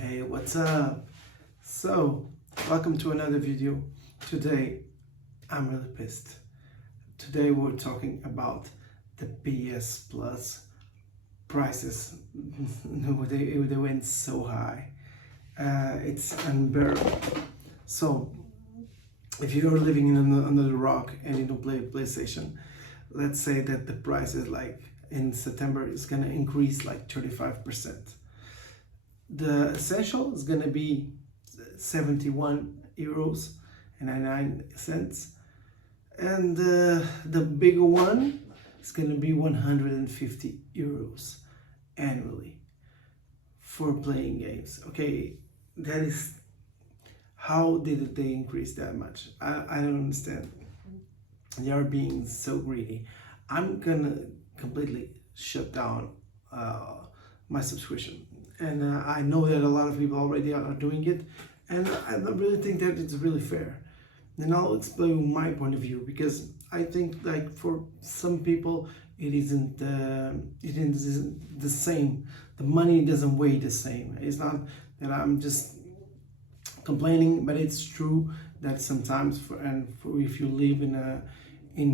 Hey, what's up? So, welcome to another video. Today, I'm really pissed. Today, we're talking about the PS Plus prices. They went so high. It's unbearable. So, if you're living in under the rock and you don't play PlayStation, let's say that the price is like in September is gonna increase like 35%. The essential is gonna be 71 euros and 99 cents, and the bigger one is gonna be 150 euros annually for playing games. Okay, that is, how did they increase that much? I don't understand. They are being so greedy. I'm gonna completely shut down my subscription, and I know that a lot of people already are doing it, and I don't really think that it's really fair. And I'll explain my point of view, because I think like for some people it isn't the same. The money doesn't weigh the same. It's not that I'm just complaining, but it's true that sometimes if you live in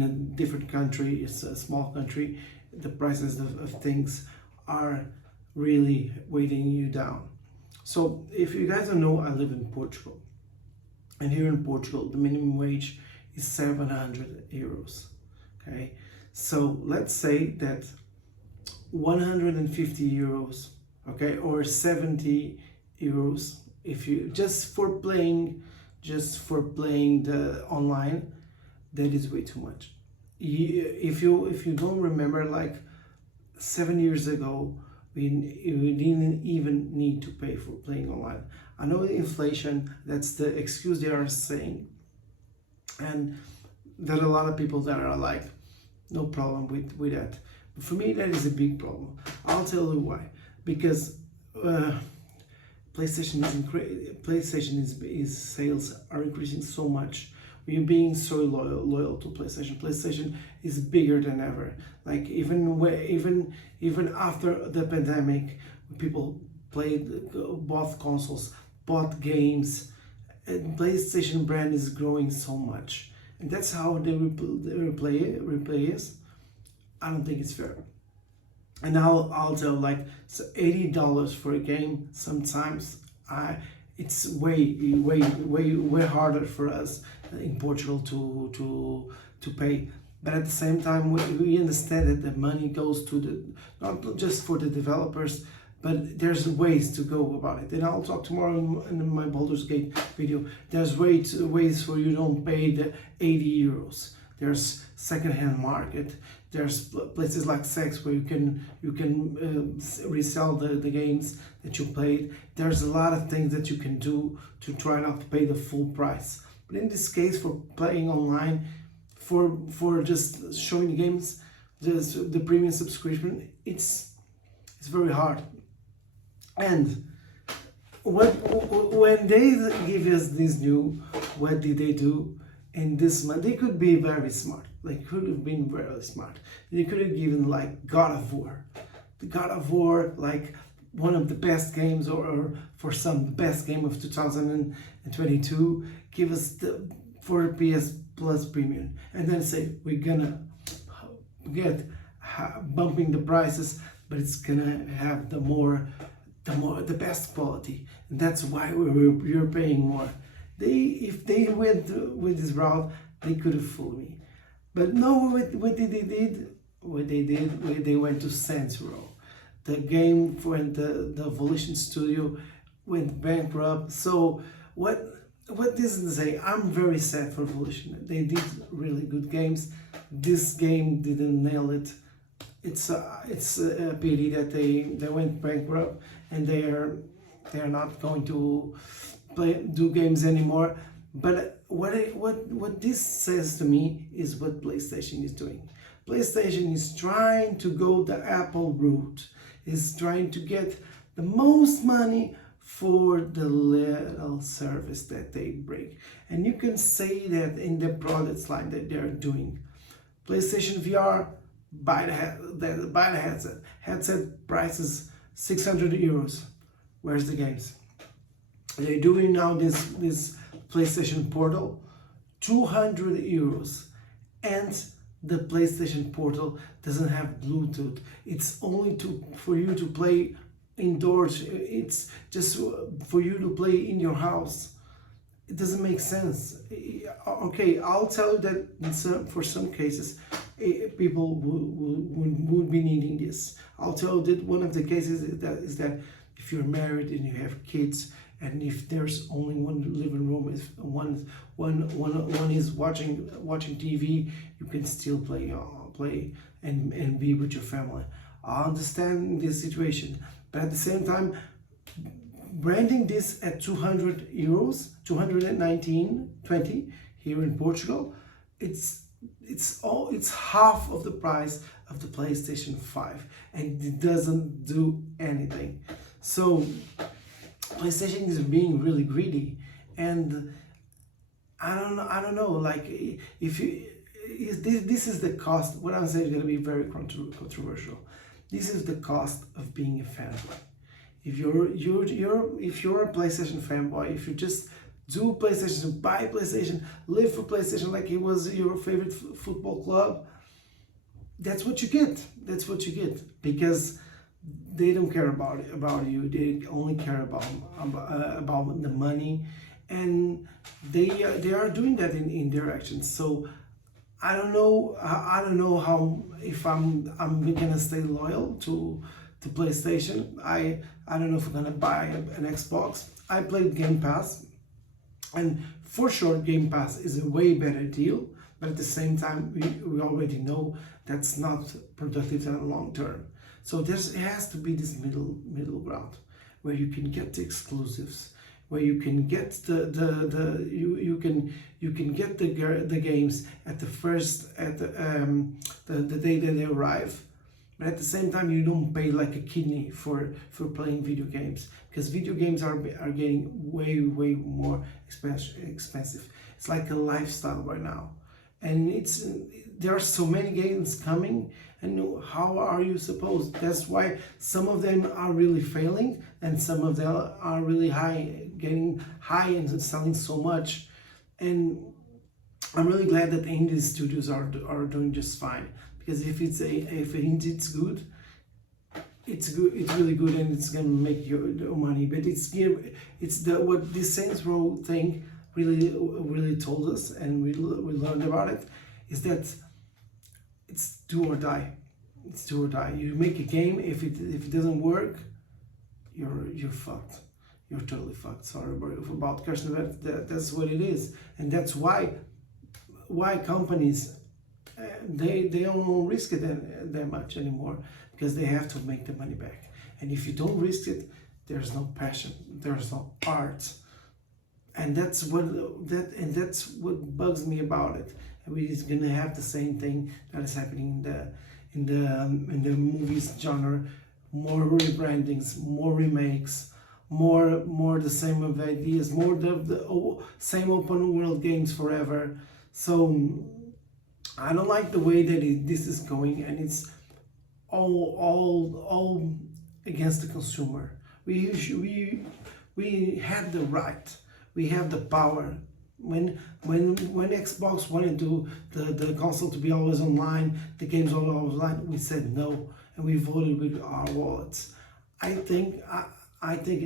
a different country, it's a small country, the prices of things are really weighing you down. So if you guys don't know, I live in Portugal, and here in Portugal the minimum wage is 700 euros. Okay, so let's say that 150 euros, okay, or 70 euros, if you just for playing the online, that is way too much. If you don't remember, like 7 years ago, we didn't even need to pay for playing online. I know the inflation, that's the excuse they are saying, and there are a lot of people that are like, no problem with that. But for me, that is a big problem. I'll tell you why. Because PlayStation is sales are increasing so much. We're being so loyal to PlayStation. PlayStation is bigger than ever. Like even after the pandemic, people bought consoles, bought games, and PlayStation brand is growing so much, and that's how the replay is. I don't think it's fair. And I'll tell, like, so $80 for a game sometimes, it's way harder for us in Portugal to pay. But at the same time, we understand that the money goes to not just for the developers, but there's ways to go about it. And I'll talk tomorrow in my Baldur's Gate video. There's ways where you don't pay the 80 euros. There's secondhand market. There's places like Sex where you can resell the games that you played. There's a lot of things that you can do to try not to pay the full price. But in this case, for playing online, for just showing games, just the premium subscription, it's very hard. And when they give us this new, what did they do? In this month, they could be very smart. They could have been very smart. They could have given like God of War. The God of War, like one of the best games, or for some, the best game of 2022. Give us for PS Plus Premium, and then say we're gonna get bumping the prices, but it's gonna have the best quality, and that's why you're paying more. If they went with this route, they could have fooled me. But no, what they did, they went to Saints Row. The game for the Volition Studio went bankrupt. So what does it say? I'm very sad for Volition. They did really good games. This game didn't nail it. It's a pity that they went bankrupt, and they are not going to do games anymore. But what this says to me is what PlayStation is doing. PlayStation is trying to go the Apple route, is trying to get the most money for the little service that they bring. And you can say that in the products line that they're doing. PlayStation VR, buy the headset. Headset prices 600 euros. Where's the games? They're doing now this PlayStation Portal, 200 euros, and the PlayStation Portal doesn't have Bluetooth. It's only for you to play indoors. It's just for you to play in your house. It doesn't make sense. Okay, I'll tell you that for some cases, people would be needing this. I'll tell you that one of the cases is that if you're married and you have kids, and if there's only one living room, if one is watching TV, you can still play and be with your family. I understand this situation, but at the same time, branding this at 200 euros, 219.20 here in Portugal, it's half of the price of the PlayStation 5, and it doesn't do anything. So PlayStation is being really greedy, and I don't know. Like, this is the cost. What I'm saying is going to be very controversial. This is the cost of being a fanboy. If you're a PlayStation fanboy, if you just do PlayStation, buy PlayStation, live for PlayStation like it was your favorite football club, that's what you get. That's what you get, because they don't care about you. They only care about the money, and they are doing that in their actions. So I don't know how, if I'm gonna stay loyal to PlayStation. I don't know if I'm gonna buy an Xbox. I played Game Pass, and for sure Game Pass is a way better deal, but at the same time we already know that's not productive in the long term. So it has to be this middle ground where you can get the exclusives, where you can get you can get the games at the day that they arrive, but at the same time you don't pay like a kidney for playing video games, because video games are getting way more expensive. It's like a lifestyle right now, and there are so many games coming, and how are you supposed? That's why some of them are really failing, and some of them are really getting high and selling so much. And I'm really glad that indie studios are doing just fine, because if it's good, it's really good, and it's gonna make your money. But what this Saints Row thing really told us, and we learned about it, is that it's do or die. It's do or die. You make a game, if it doesn't work, you're fucked. You're totally fucked. Sorry about cursing, but that's what it is, and that's why companies they don't risk it that much anymore, because they have to make the money back. And if you don't risk it, there's no passion, there's no art, and that's what bugs me about it. We're gonna have the same thing that is happening in the movies genre. More rebrandings, more remakes, more the same of ideas, more the same open world games forever. So I don't like the way that this is going, and it's all against the consumer. We had the right, we have the power. When Xbox wanted the console to be always online, the games all online, we said no, and we voted with our wallets. I think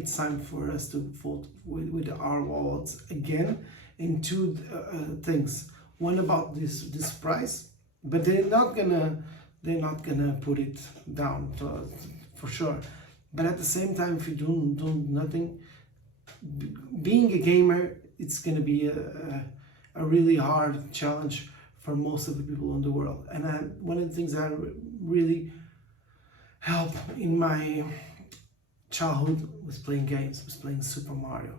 it's time for us to vote with our wallets again in two things. One about this price, but they're not gonna put it down for sure. But at the same time, if you do nothing, being a gamer, it's gonna be a really hard challenge for most of the people in the world. And one of the things that really helped in my childhood was playing games, was playing Super Mario.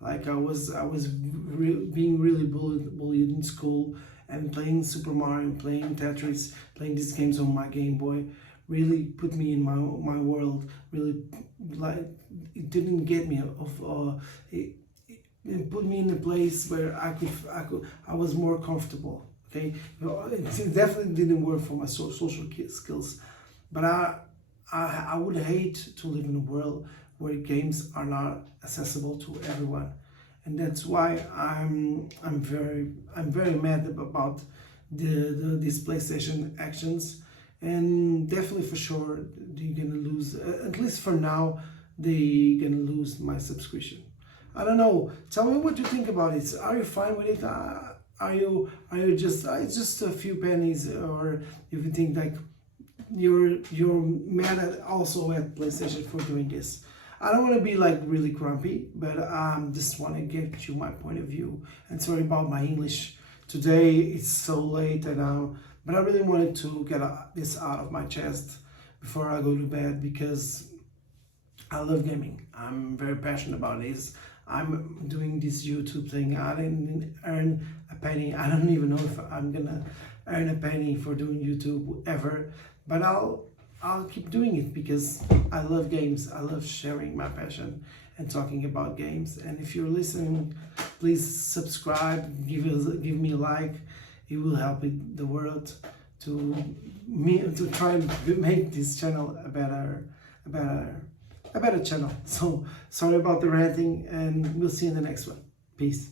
Like I was being really bullied in school, and playing Super Mario, playing Tetris, playing these games on my Game Boy really put me in my world. Really, like, it didn't get me off. It put me in a place where I was more comfortable. Okay, it definitely didn't work for my social skills, but I would hate to live in a world where games are not accessible to everyone, and that's why I'm very mad about these PlayStation actions. And definitely for sure they're gonna lose, at least for now, they're gonna lose my subscription. I don't know, tell me what you think about it. Are you fine with it? Are you just it's just a few pennies, or if you think like you're mad at also at PlayStation for doing this? I don't want to be like really grumpy, but just want to get you my point of view. And sorry about my English today. It's so late, and but I really wanted to get this out of my chest before I go to bed, because I love gaming. I'm very passionate about this. I'm doing this YouTube thing. I didn't earn a penny. I don't even know if I'm gonna earn a penny for doing YouTube ever, but I'll keep doing it because I love games. I love sharing my passion and talking about games. And if you're listening, please subscribe, give me a like. It will help the world to try and make this channel a better channel. So sorry about the ranting, and we'll see you in the next one. Peace.